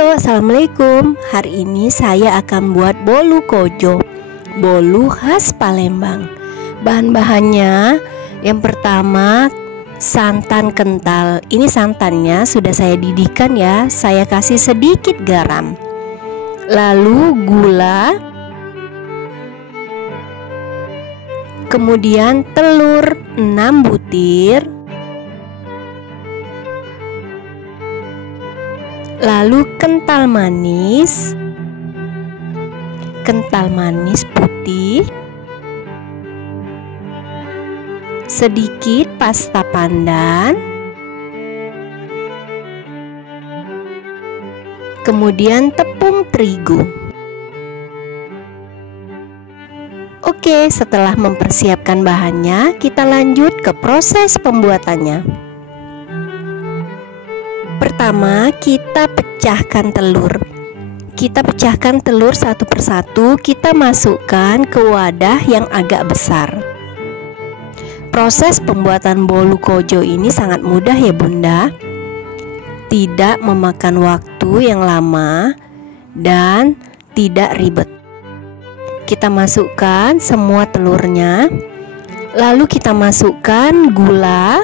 Halo, assalamualaikum. Hari ini saya akan buat bolu kojo, bolu khas Palembang. Bahan-bahannya, yang pertama santan kental. Ini santannya sudah saya didihkan ya. Saya kasih sedikit garam. Lalu gula, kemudian telur 6 butir, lalu kental manis putih, sedikit pasta pandan, kemudian tepung terigu. Oke, setelah mempersiapkan bahannya, kita lanjut ke proses pembuatannya. Pertama, kita pecahkan telur. Kita pecahkan telur satu persatu, kita masukkan ke wadah yang agak besar. Proses pembuatan bolu kojo ini sangat mudah ya Bunda. Tidak memakan waktu yang lama dan tidak ribet. Kita masukkan semua telurnya, lalu kita masukkan gula,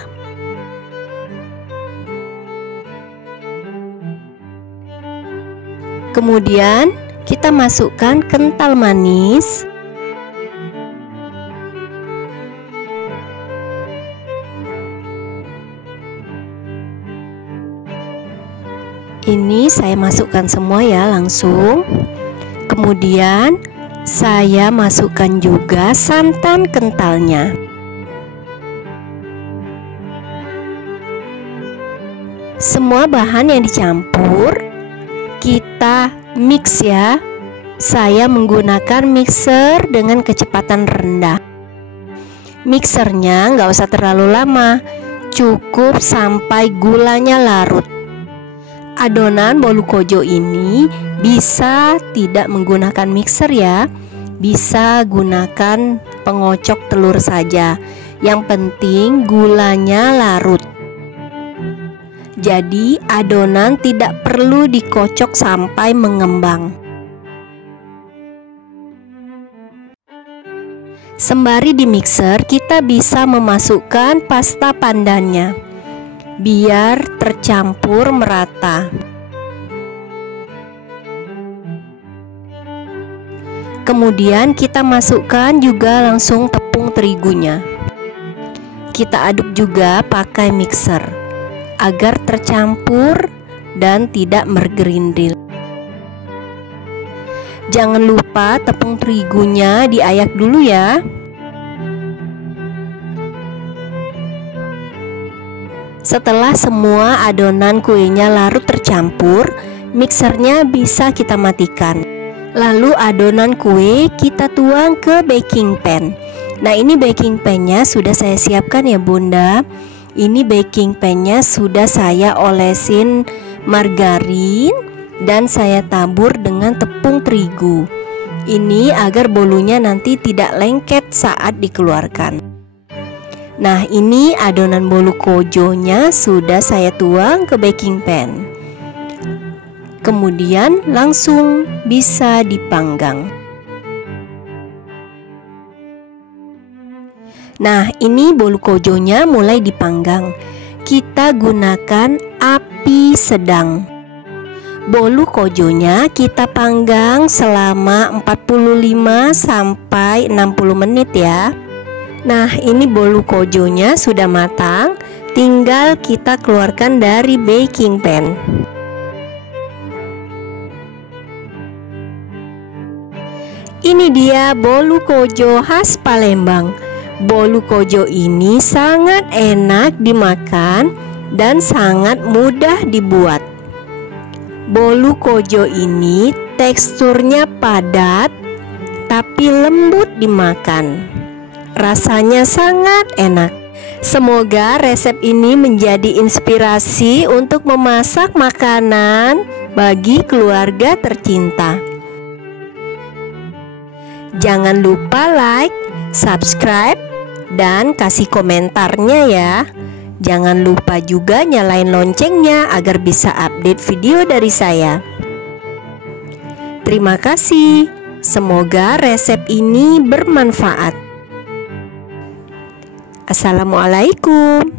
kemudian kita masukkan kental manis, ini saya masukkan semua ya langsung. Kemudian saya masukkan juga santan kentalnya. Semua bahan yang dicampur kita mix ya. Saya menggunakan mixer dengan kecepatan rendah. Mixernya nggak usah terlalu lama, cukup sampai gulanya larut. Adonan bolu kojo ini bisa tidak menggunakan mixer ya, bisa gunakan pengocok telur saja. Yang penting gulanya larut. Jadi adonan tidak perlu dikocok sampai mengembang. Sembari di mixer kita bisa memasukkan pasta pandannya biar tercampur merata. Kemudian kita masukkan juga langsung tepung terigunya. Kita aduk juga pakai mixer agar tercampur dan tidak bergerindil. Jangan lupa tepung terigunya diayak dulu ya. Setelah semua adonan kuenya larut tercampur, mixernya bisa kita matikan. Lalu adonan kue kita tuang ke baking pan. Nah, ini baking pan-nya sudah saya siapkan ya Bunda. Ini baking pan-nya sudah saya olesin margarin dan saya tabur dengan tepung terigu. Ini agar bolunya nanti tidak lengket saat dikeluarkan. Nah, ini adonan bolu kojonya sudah saya tuang ke baking pan. Kemudian langsung bisa dipanggang. Nah, ini bolu kojonya mulai dipanggang. Kita gunakan api sedang. Bolu kojonya kita panggang selama 45 sampai 60 menit ya. Nah, ini bolu kojonya sudah matang, tinggal kita keluarkan dari baking pan. Ini dia bolu kojo khas Palembang. Bolu kojo ini sangat enak dimakan dan sangat mudah dibuat. Bolu kojo ini teksturnya padat tapi lembut dimakan. Rasanya sangat enak. Semoga resep ini menjadi inspirasi untuk memasak makanan bagi keluarga tercinta. Jangan lupa like, subscribe, dan kasih komentarnya ya. Jangan lupa juga nyalain loncengnya agar bisa update video dari saya. Terima kasih. Semoga resep ini bermanfaat. Assalamualaikum.